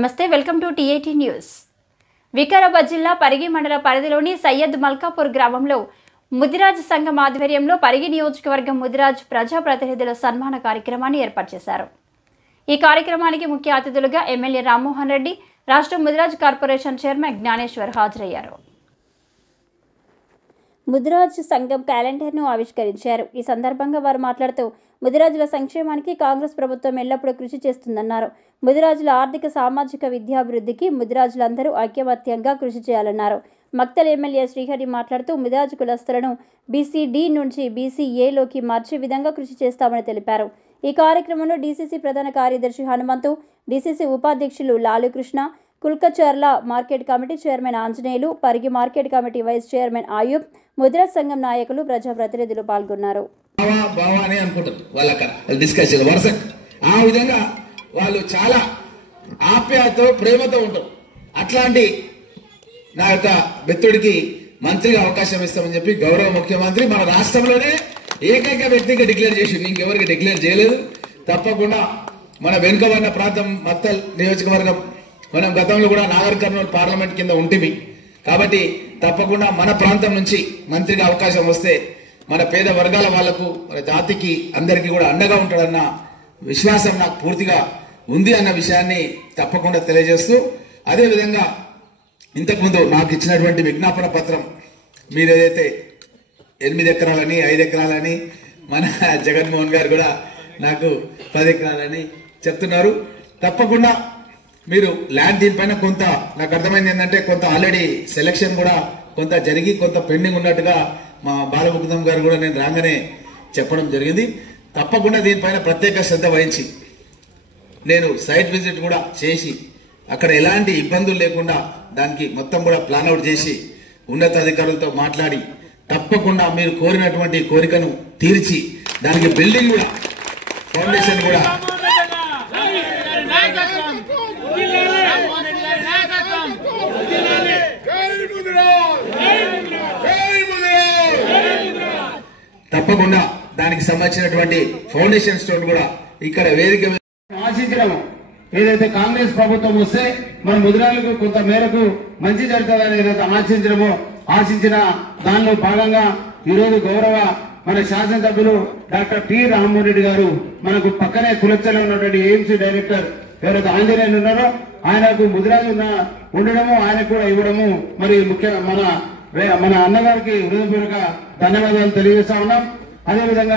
నమస్తే, welcome to TIT news. Vikarabad జిల్లా పరిగి మండల పరిధిలోని సయ్యద్ మల్కాపూర్ గ్రామంలో ముదిరాజ్ సంఘం ఆధ్వర్యంలో పరిగి నియోజకవర్గం ముదిరాజ్ ప్రజాప్రతినిధుల సన్మాన కార్యక్రమాన్ని ఏర్పాటు చేశారు. ఈ కార్యక్రమానికి ముఖ్య అతిథులుగా ఎమ్మెల్యే రామ్మోహన్ రెడ్డి, రాష్ట్ర ముదిరాజ్ కార్పొరేషన్ చైర్మన్ జ్ఞానేశ్వర్ హాజరయ్యారు. ముదిరాజ్ సంఘం క్యాలెండర్ను ఆవిష్కరించారు. ఈ సందర్భంగా వారు మాట్లాడుతూ ముదిరాజుల సంక్షేమానికి కాంగ్రెస్ ప్రభుత్వం ఎల్లప్పుడూ కృషి చేస్తుందన్నారు. ముదిరాజుల ఆర్థిక సామాజిక విద్యాభివృద్ధికి ముదిరాజులందరూ ఐకమత్యంగా కృషి చేయాలన్నారు. మక్తల్ ఎమ్మెల్యే శ్రీహరి మాట్లాడుతూ ముదిరాజు కులస్తులను బీసీ-డి నుంచి బీసీ-ఏలోకి మార్చే విధంగా కృషి చేస్తామని తెలిపారు. ఈ కార్యక్రమంలో డీసీసీ ప్రధాన కార్యదర్శి హనుమంతు, డీసీసీ ఉపాధ్యక్షులు Lalukrishna, Kulkacharla market committee chairman Anjaneyulu, Parigi market committee vice chairman Ayub, Mudiraj సంఘం నాయకులు, ప్రజాప్రతినిధులు పాల్గొన్నారు. ఆ విధంగా వాళ్ళు చాలా ఆప్యాయతో ప్రేమతో ఉంటారు. అట్లాంటి నా యొక్క మిత్రుడికి మంత్రిగా అవకాశం ఇస్తామని చెప్పి గౌరవ ముఖ్యమంత్రి మన రాష్ట్రంలోనే ఏకైక వ్యక్తిగా డిక్లేర్ చేసింది, ఇంకెవరికి డిక్లేర్ చేయలేదు. తప్పకుండా మన వెనుకబడిన ప్రాంతం మక్తల్ నియోజకవర్గం, మనం గతంలో కూడా నాగర్ కర్నూలు పార్లమెంట్ కింద ఉంటుంది కాబట్టి తప్పకుండా మన ప్రాంతం నుంచి మంత్రిగా అవకాశం వస్తే మన పేద వర్గాల వాళ్లకు, మన జాతికి అందరికీ కూడా అండగా ఉంటాడన్న విశ్వాసం నాకు పూర్తిగా ఉంది అన్న విషయాన్ని తప్పకుండా తెలియజేస్తూ, అదేవిధంగా ఇంతకుముందు నాకు ఇచ్చినటువంటి విజ్ఞాపన పత్రం మీరు ఏదైతే 8 ఎకరాలని 5 ఎకరాలని మన జగన్మోహన్ గారు కూడా నాకు 10 ఎకరాలని చెప్తున్నారు. తప్పకుండా మీరు ల్యాండ్ దీనిపైన కొంత నాకు అర్థమైంది ఏంటంటే కొంత ఆల్రెడీ సెలక్షన్ కూడా కొంత జరిగి కొంత పెండింగ్ ఉన్నట్టుగా మా బాలముకుందం గారు కూడా నేను రాగానే చెప్పడం జరిగింది. తప్పకుండా దీనిపైన ప్రత్యేక శ్రద్ధ వహించి నేను సైట్ విజిట్ కూడా చేసి అక్కడ ఎలాంటి ఇబ్బందులు లేకుండా దానికి మొత్తం కూడా ప్లాన్ అవుట్ చేసి ఉన్నతాధికారులతో మాట్లాడి తప్పకుండా మీరు కోరినటువంటి కోరికను తీర్చి దానికి బిల్డింగ్ కూడా ఫౌండేషన్ కూడా తప్పకుండా దానికి సంబంధించినటువంటి ఫౌండేషన్ స్టోన్ కూడా ఇక్కడ వేదిక ఆశించడం ఏదైతే కాంగ్రెస్ ప్రభుత్వం వస్తే మన ముదిరాలకు కొంత మేరకు మంచి జరుగుతుందని ఏదైతే ఆశించిన దానిలో భాగంగా ఈరోజు గౌరవ మన శాసనసభ్యులు డాక్టర్ టి రామ్మోహన్ రెడ్డి గారు మనకు పక్కనే కులచ్చలో ఉన్నటువంటి ఏఎంసీ డైరెక్టర్ ఎవరైతే ఆంజనేయులు ఉన్నారో ఆయనకు ముదిరాజు ఉండడము, ఆయనకు కూడా ఇవ్వడము మరి ముఖ్య మన అన్నగారికి హృదయపూర్వక ధన్యవాదాలు తెలియజేస్తా ఉన్నాం. అదేవిధంగా